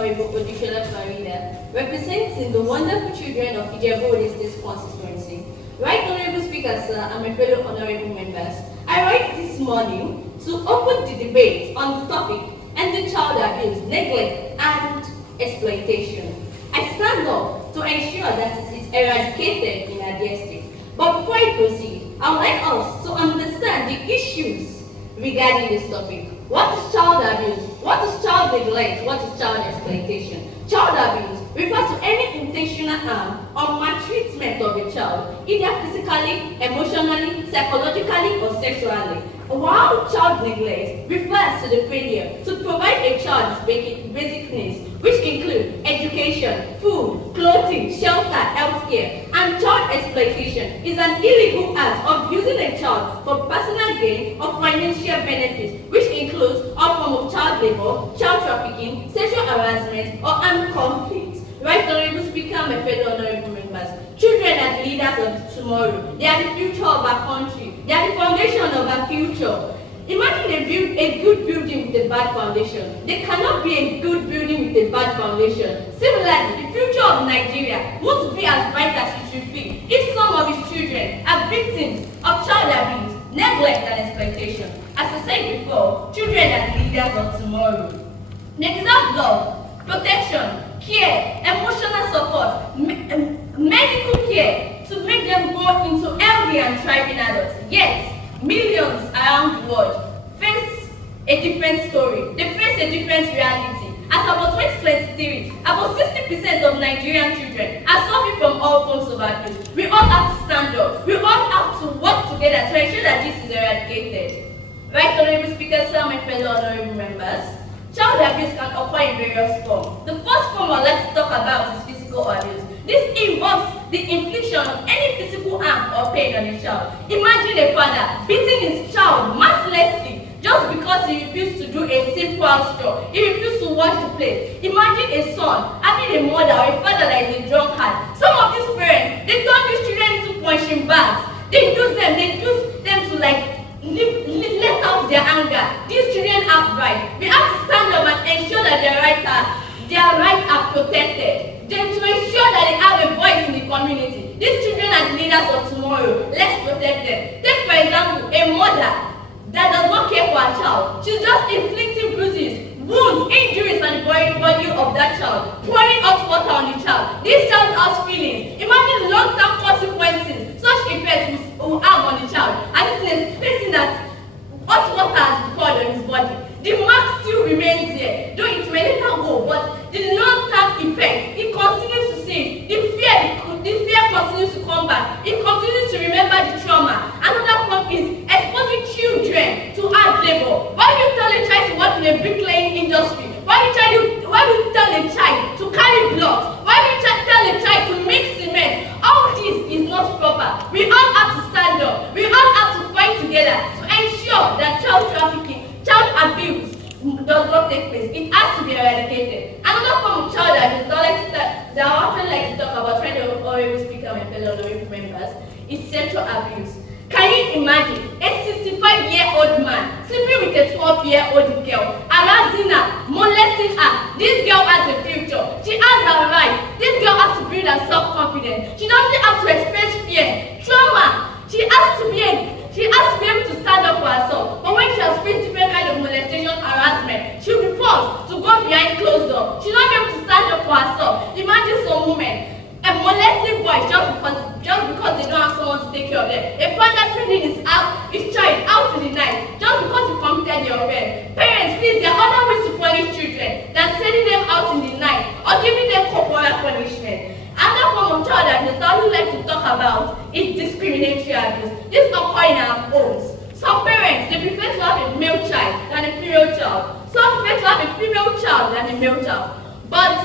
Honorable Farida, representing the wonderful children of Ijebu-Ode State Constituency. Right, Honorable Speaker, sir, and my fellow honorable members, I rise this morning to open the debate on the topic ending child abuse, neglect, and exploitation. I stand up to ensure that it is eradicated in our district. But before I proceed, I would like us to understand the issues regarding this topic. What is child abuse? What is child neglect? What is child exploitation? Child abuse refers to any intentional harm or maltreatment of a child, either physically, emotionally, psychologically, or sexually. While child neglect refers to the failure to provide a child's basic needs, which include education, food, clothing, shelter, healthcare, and child exploitation is an illegal act of using a child for personal gain or financial benefits, which includes all forms of child labor, child trafficking, sexual harassment, or armed conflict. Right, Honorable Speaker, my fellow honorable members, children are the leaders of tomorrow. They are the future of our country. They are the foundation of our future. Imagine a good building with a bad foundation. There cannot be a good building with a bad foundation. Similarly, the future of Nigeria won't be as bright as it should be if some of its children are victims of child abuse, neglect, and exploitation. As I said before, children are the leaders of tomorrow. They deserve love, protection, care, emotional support, medical care to make them grow into healthy and thriving adults. Yet, millions around the world face a different story. They face a different reality. As about 2023, about 60% of Nigerian children are suffering from all forms of abuse. We all have to stand up. We all have to work together to ensure that this is eradicated. Right, Honorable Speaker, sir, my fellow honorable members, child abuse can occur in various forms. The first form I'd like to talk about is physical abuse. This involves the infliction of any physical harm or pain on a child. Imagine a father beating his child mercilessly just because he refused to do a simple house chore. He refused to wash the plate. Imagine a son having a mother or a father that is a drunkard. Some of these parents, they turn these children into punching bags. They use them to let out their anger. These children have rights. We have to stand up and ensure that their rights are protected. Then to ensure that they have a voice in the community. These children are the leaders of tomorrow. Let's protect them. Take for example, a mother that does not care for her child. She's just inflicting bruises, wounds, injuries on the body of that child, pouring hot water on the child. This child has feelings. Imagine long-term consequences such effects will have on the child. And this is a person that hot water has poured on his body. The mark still remains there, though it may later go, but the long-term effect, it continues to see. The fear continues to come back. It continues to remember the trauma. Another form is exposing children to hard labor. Why do you tell a child to work in a bricklaying industry? Why do you tell a child to carry blocks? Why do you tell a child to make cement? All this is not proper. We all have to stand up. We all have to fight together to ensure that child trafficking, child abuse does not take place. It has to be eradicated. Another form of child abuse that I often like to talk about, trying to always speak on my fellow honorable members, is sexual abuse. Can you imagine a 65-year-old man sleeping with a 12-year-old girl, harassing her, molesting her? This girl has a future. She has her right. This girl has to build her self-confidence. She doesn't have to experience fear, trauma. She has to be able to stand up for herself. But when she has faced different kind of molestation, harassment, she'll be forced to go behind closed doors. She'll not be able to stand up for herself. Imagine some women, a molesting boy just because they don't have someone to take care of them. A father sending his child out in the night just because he committed the offense. Parents, please, there are other ways to punish children than sending them out in the night or giving them corporal punishment. Another form of child abuse that I would like to talk about is discriminatory abuse. This occurs in our homes. Some parents, they prefer to have a male child than a female child. Some prefer to have a female child than a male child. But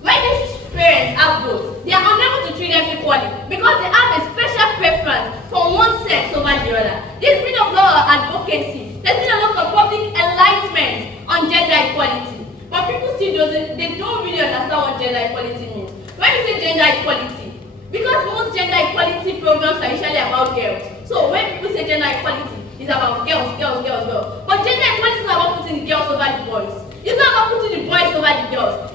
when these parents have both, they are unable to treat them equally because they have a special preference for one sex over the other. There's been a lot of advocacy. There's been a lot of public enlightenment on gender equality. But people still don't really understand what gender equality means. When we say gender equality, because most gender equality programs are usually about girls. So when people say gender equality, it's about girls. But gender equality is not about putting the girls over the boys. It's not about putting the boys over the girls.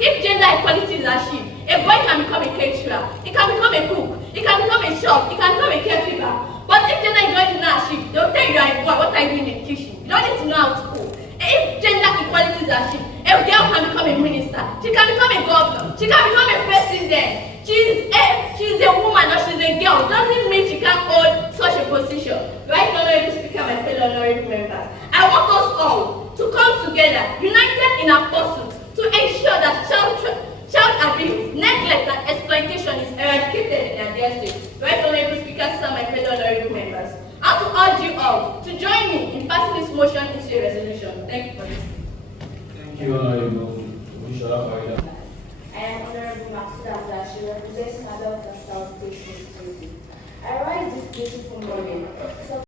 if gender equality is achieved, a boy can become a caterer, he can become a cook, he can become a shop, he can become a caregiver. But if gender equality is not achieved, they'll tell you you are a boy, what are you doing in the kitchen? You don't need to know how to cook. If gender equality is achieved, a girl can become a minister, she can become a governor, she can become a president. She's a woman or she's a girl, doesn't mean she can't hold such a position. Right, Honorable Speaker, my fellow honorable members, I want us all to come together, united in our pursuit to ensure that child abuse, neglect, and exploitation is eradicated in our dear state. Right, Honorable Speaker, sir, my fellow honorable members, I want to urge you all to join me in passing this motion into a resolution. Thank you for listening. Thank you, Honorable Farida. I am Honorable Maxuda Flash, representing adult and South State Constituency. I rise this beautiful morning